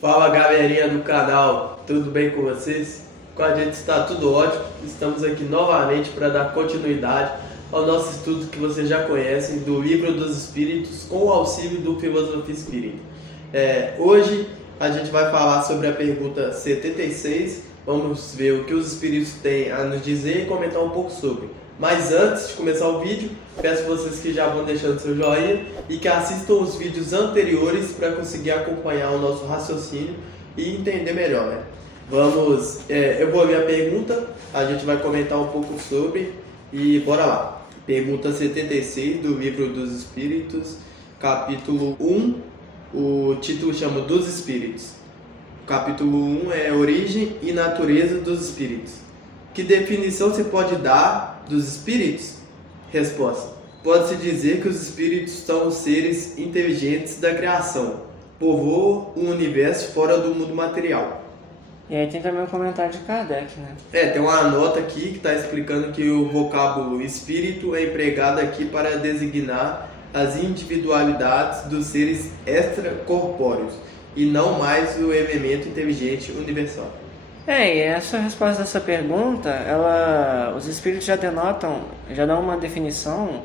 Fala galerinha do canal, tudo bem com vocês? Com a gente está tudo ótimo, estamos aqui novamente para dar continuidade ao nosso estudo que vocês já conhecem do Livro dos Espíritos com o auxílio do Filosofia Espírita. Hoje a gente vai falar sobre a pergunta 76, vamos ver o que os Espíritos têm a nos dizer e comentar um pouco sobre. Mas antes de começar o vídeo, peço vocês que já vão deixando seu joinha e que assistam os vídeos anteriores para conseguir acompanhar o nosso raciocínio e entender melhor, né? Eu vou ler a pergunta, a gente vai comentar um pouco sobre e bora lá. Pergunta 76 do Livro dos Espíritos, capítulo 1, o título chama Dos Espíritos. O capítulo 1 é Origem e Natureza dos Espíritos. Que definição se pode dar dos espíritos? Resposta: pode-se dizer que os espíritos são os seres inteligentes da criação, povoam o universo fora do mundo material. E aí tem também um comentário de Kardec, né? Tem uma nota aqui que está explicando que o vocábulo espírito é empregado aqui para designar as individualidades dos seres extracorpóreos e não mais o elemento inteligente universal. E essa resposta dessa pergunta, os espíritos já dão uma definição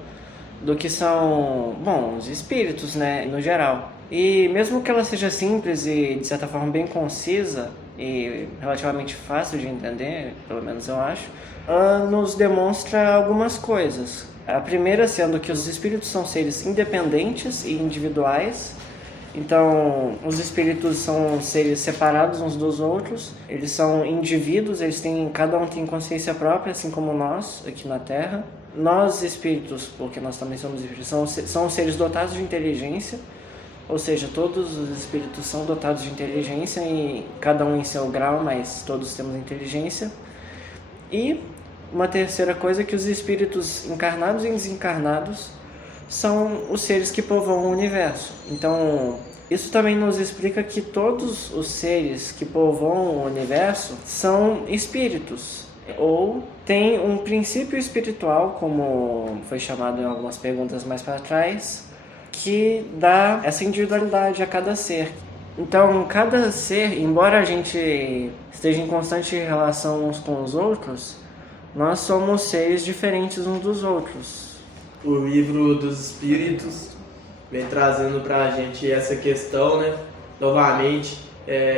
do que são, os espíritos, né, no geral. E mesmo que ela seja simples e, de certa forma, bem concisa e relativamente fácil de entender, pelo menos eu acho, ela nos demonstra algumas coisas. A primeira sendo que os espíritos são seres independentes e individuais. Então, os espíritos são seres separados uns dos outros, eles são indivíduos, cada um tem consciência própria, assim como nós, aqui na Terra. Nós, espíritos, porque nós também somos espíritos, são seres dotados de inteligência, ou seja, todos os espíritos são dotados de inteligência, e cada um em seu grau, mas todos temos inteligência. E uma terceira coisa é que os espíritos encarnados e desencarnados são os seres que povoam o universo. Então, isso também nos explica que todos os seres que povoam o universo são espíritos, ou têm um princípio espiritual, como foi chamado em algumas perguntas mais para trás, que dá essa individualidade a cada ser. Então, cada ser, embora a gente esteja em constante relação uns com os outros, nós somos seres diferentes uns dos outros. O Livro dos Espíritos vem trazendo para a gente essa questão, né? Novamente,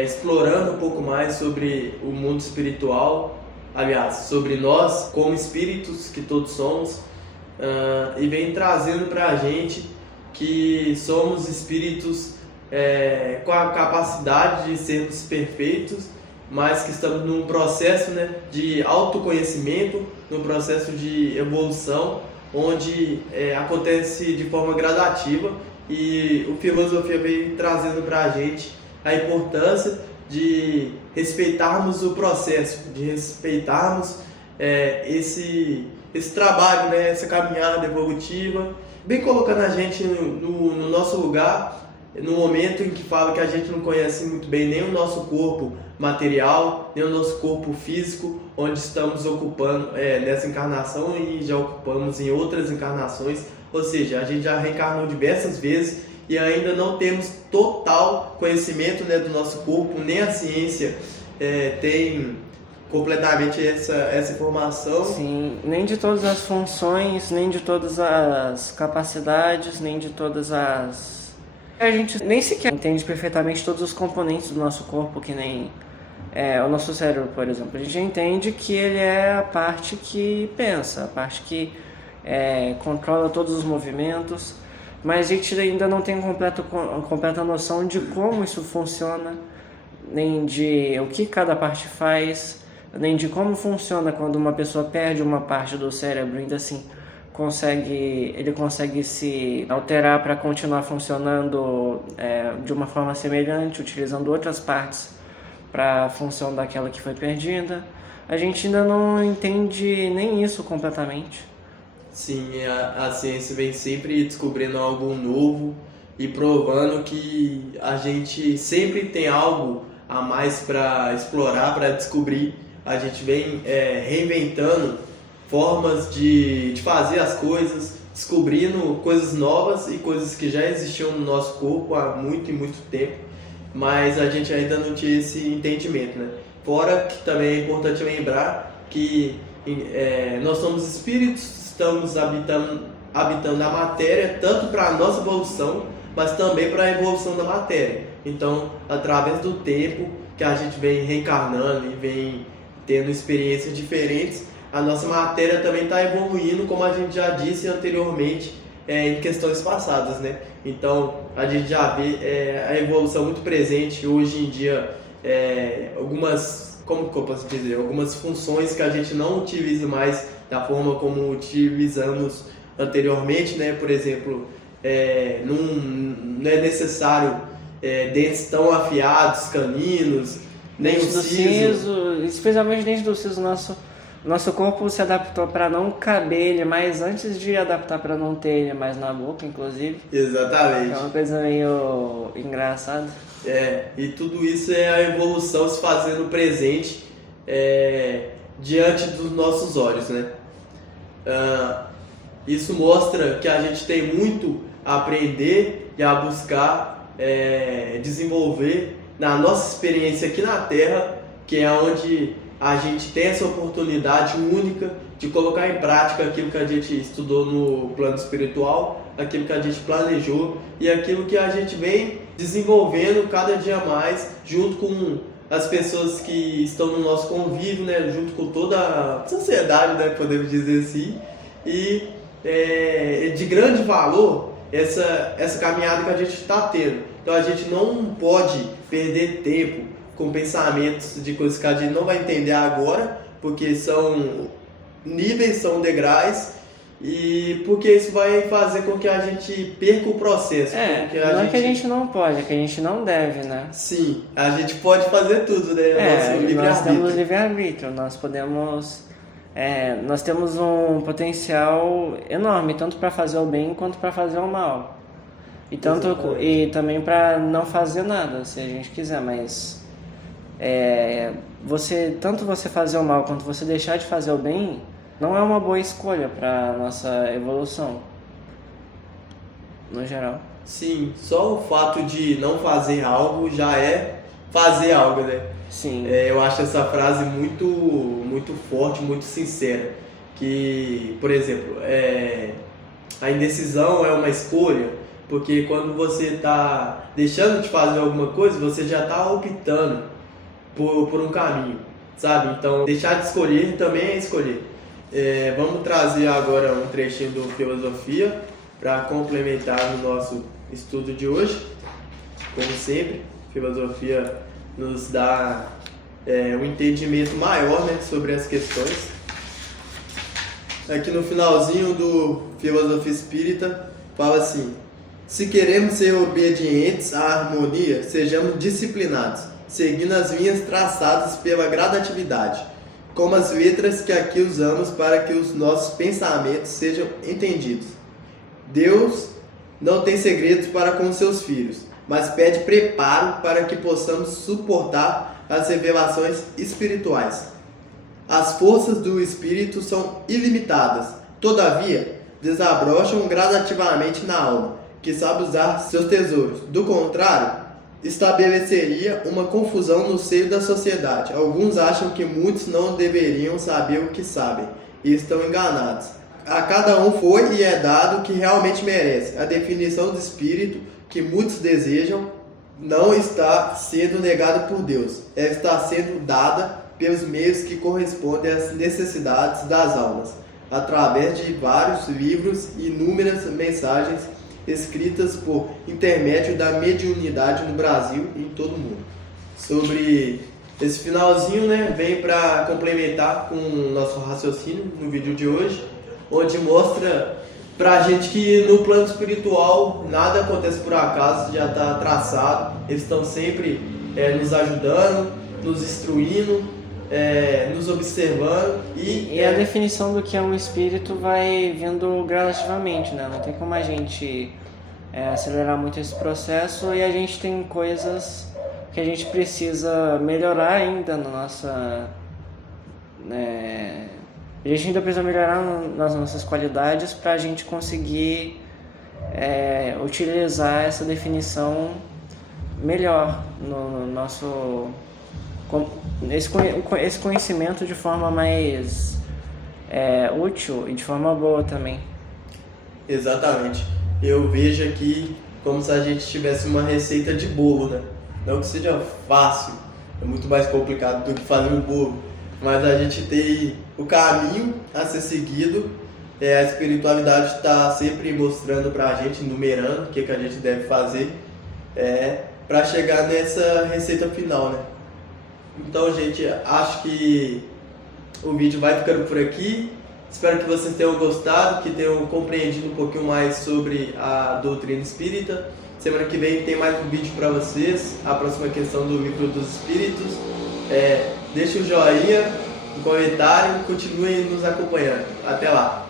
explorando um pouco mais sobre o mundo espiritual, aliás, sobre nós como espíritos que todos somos, e vem trazendo para a gente que somos espíritos com a capacidade de sermos perfeitos, mas que estamos num processo, né, de autoconhecimento, num processo de evolução, onde acontece de forma gradativa, e o Filosofia veio trazendo para a gente a importância de respeitarmos o processo, de respeitarmos esse trabalho, né, essa caminhada evolutiva, bem colocando a gente no nosso lugar, no momento em que fala que a gente não conhece muito bem nem o nosso corpo material, nem o nosso corpo físico, onde estamos ocupando nessa encarnação e já ocupamos em outras encarnações, ou seja, a gente já reencarnou diversas vezes e ainda não temos total conhecimento, né, do nosso corpo, nem a ciência tem completamente essa informação. Sim, nem de todas as funções, nem de todas as capacidades, nem de todas as... A gente nem sequer entende perfeitamente todos os componentes do nosso corpo, que nem o nosso cérebro, por exemplo. A gente entende que ele é a parte que pensa, a parte que controla todos os movimentos, mas a gente ainda não tem completa noção de como isso funciona, nem de o que cada parte faz, nem de como funciona quando uma pessoa perde uma parte do cérebro, ainda assim ele consegue se alterar para continuar funcionando de uma forma semelhante, utilizando outras partes para a função daquela que foi perdida. A gente ainda não entende nem isso completamente. Sim, a ciência vem sempre descobrindo algo novo e provando que a gente sempre tem algo a mais para explorar, para descobrir. A gente vem reinventando formas de fazer as coisas, descobrindo coisas novas e coisas que já existiam no nosso corpo há muito e muito tempo. mas a gente ainda não tinha esse entendimento, né? Fora que também é importante lembrar que nós somos espíritos, estamos habitando a matéria tanto para a nossa evolução, mas também para a evolução da matéria. Então, através do tempo que a gente vem reencarnando e vem tendo experiências diferentes, a nossa matéria também está evoluindo, como a gente já disse anteriormente em questões passadas, né? Então, a gente já vê a evolução muito presente hoje em dia, algumas, como que eu posso dizer, algumas funções que a gente não utiliza mais da forma como utilizamos anteriormente, né? Por exemplo, não é necessário dentes tão afiados, caninos, nem o siso. Especialmente dentro do siso, nosso corpo se adaptou para não caber ele mais antes de adaptar para não ter ele mais na boca, inclusive. Exatamente. É uma coisa meio engraçada. E tudo isso é a evolução se fazendo presente diante dos nossos olhos, né? Isso mostra que a gente tem muito a aprender e a buscar desenvolver na nossa experiência aqui na Terra, que é onde a gente tem essa oportunidade única de colocar em prática aquilo que a gente estudou no plano espiritual, aquilo que a gente planejou e aquilo que a gente vem desenvolvendo cada dia mais junto com as pessoas que estão no nosso convívio, né, junto com toda a sociedade, né, podemos dizer assim, e de grande valor essa caminhada que a gente está tendo. Então a gente não pode perder tempo com pensamentos de coisas que a gente não vai entender agora, porque são níveis, são degraus, e porque isso vai fazer com que a gente perca o processo. Não é que a gente não pode, é que a gente não deve, né? Sim, a gente pode fazer tudo, né? Nós temos livre-arbítrio, nós temos um potencial enorme, tanto para fazer o bem quanto para fazer o mal. E também para não fazer nada, se a gente quiser, mas tanto você fazer o mal quanto você deixar de fazer o bem não é uma boa escolha para nossa evolução no geral. Sim, só o fato de não fazer algo já é fazer algo, né? Sim. Eu acho essa frase muito, muito forte, muito sincera, que, por exemplo, a indecisão é uma escolha, porque quando você está deixando de fazer alguma coisa, você já está optando por um caminho, sabe? Então, deixar de escolher também é escolher. Vamos trazer agora um trechinho do Filosofia para complementar no nosso estudo de hoje. Como sempre, Filosofia nos dá um entendimento maior, né, sobre as questões. Aqui no finalzinho do Filosofia Espírita fala assim: se queremos ser obedientes à harmonia, sejamos disciplinados, seguindo as linhas traçadas pela gradatividade, como as letras que aqui usamos para que os nossos pensamentos sejam entendidos. Deus não tem segredos para com seus filhos, mas pede preparo para que possamos suportar as revelações espirituais. As forças do Espírito são ilimitadas, todavia, desabrocham gradativamente na alma, que sabe usar seus tesouros. Do contrário, estabeleceria uma confusão no seio da sociedade. Alguns acham que muitos não deveriam saber o que sabem, e estão enganados. A cada um foi e é dado o que realmente merece. A definição do Espírito que muitos desejam não está sendo negada por Deus. Ela está sendo dada pelos meios que correspondem às necessidades das almas, através de vários livros e inúmeras mensagens escritas por intermédio da mediunidade no Brasil e em todo o mundo. Sobre esse finalzinho, né, vem para complementar com o nosso raciocínio no vídeo de hoje, onde mostra pra gente que no plano espiritual nada acontece por acaso, já está traçado. Eles estão sempre nos ajudando, nos instruindo, nos observando e a definição do que é um espírito vai vindo gradativamente, né? Não tem como a gente acelerar muito esse processo, e a gente tem coisas que a gente precisa melhorar ainda na nossa... A gente ainda precisa melhorar nas nossas qualidades para a gente conseguir utilizar essa definição melhor no nosso esse conhecimento de forma mais útil e de forma boa também. Exatamente. Eu vejo aqui como se a gente tivesse uma receita de bolo, né? Não que seja fácil, é muito mais complicado do que fazer um bolo, mas a gente tem o caminho a ser seguido. A espiritualidade está sempre mostrando para a gente, numerando o que a gente deve fazer para chegar nessa receita final, né? Então, gente, acho que o vídeo vai ficando por aqui. Espero que vocês tenham gostado, que tenham compreendido um pouquinho mais sobre a doutrina espírita. Semana que vem tem mais um vídeo para vocês, a próxima questão do livro dos Espíritos. Deixe um joinha, um comentário e continuem nos acompanhando. Até lá!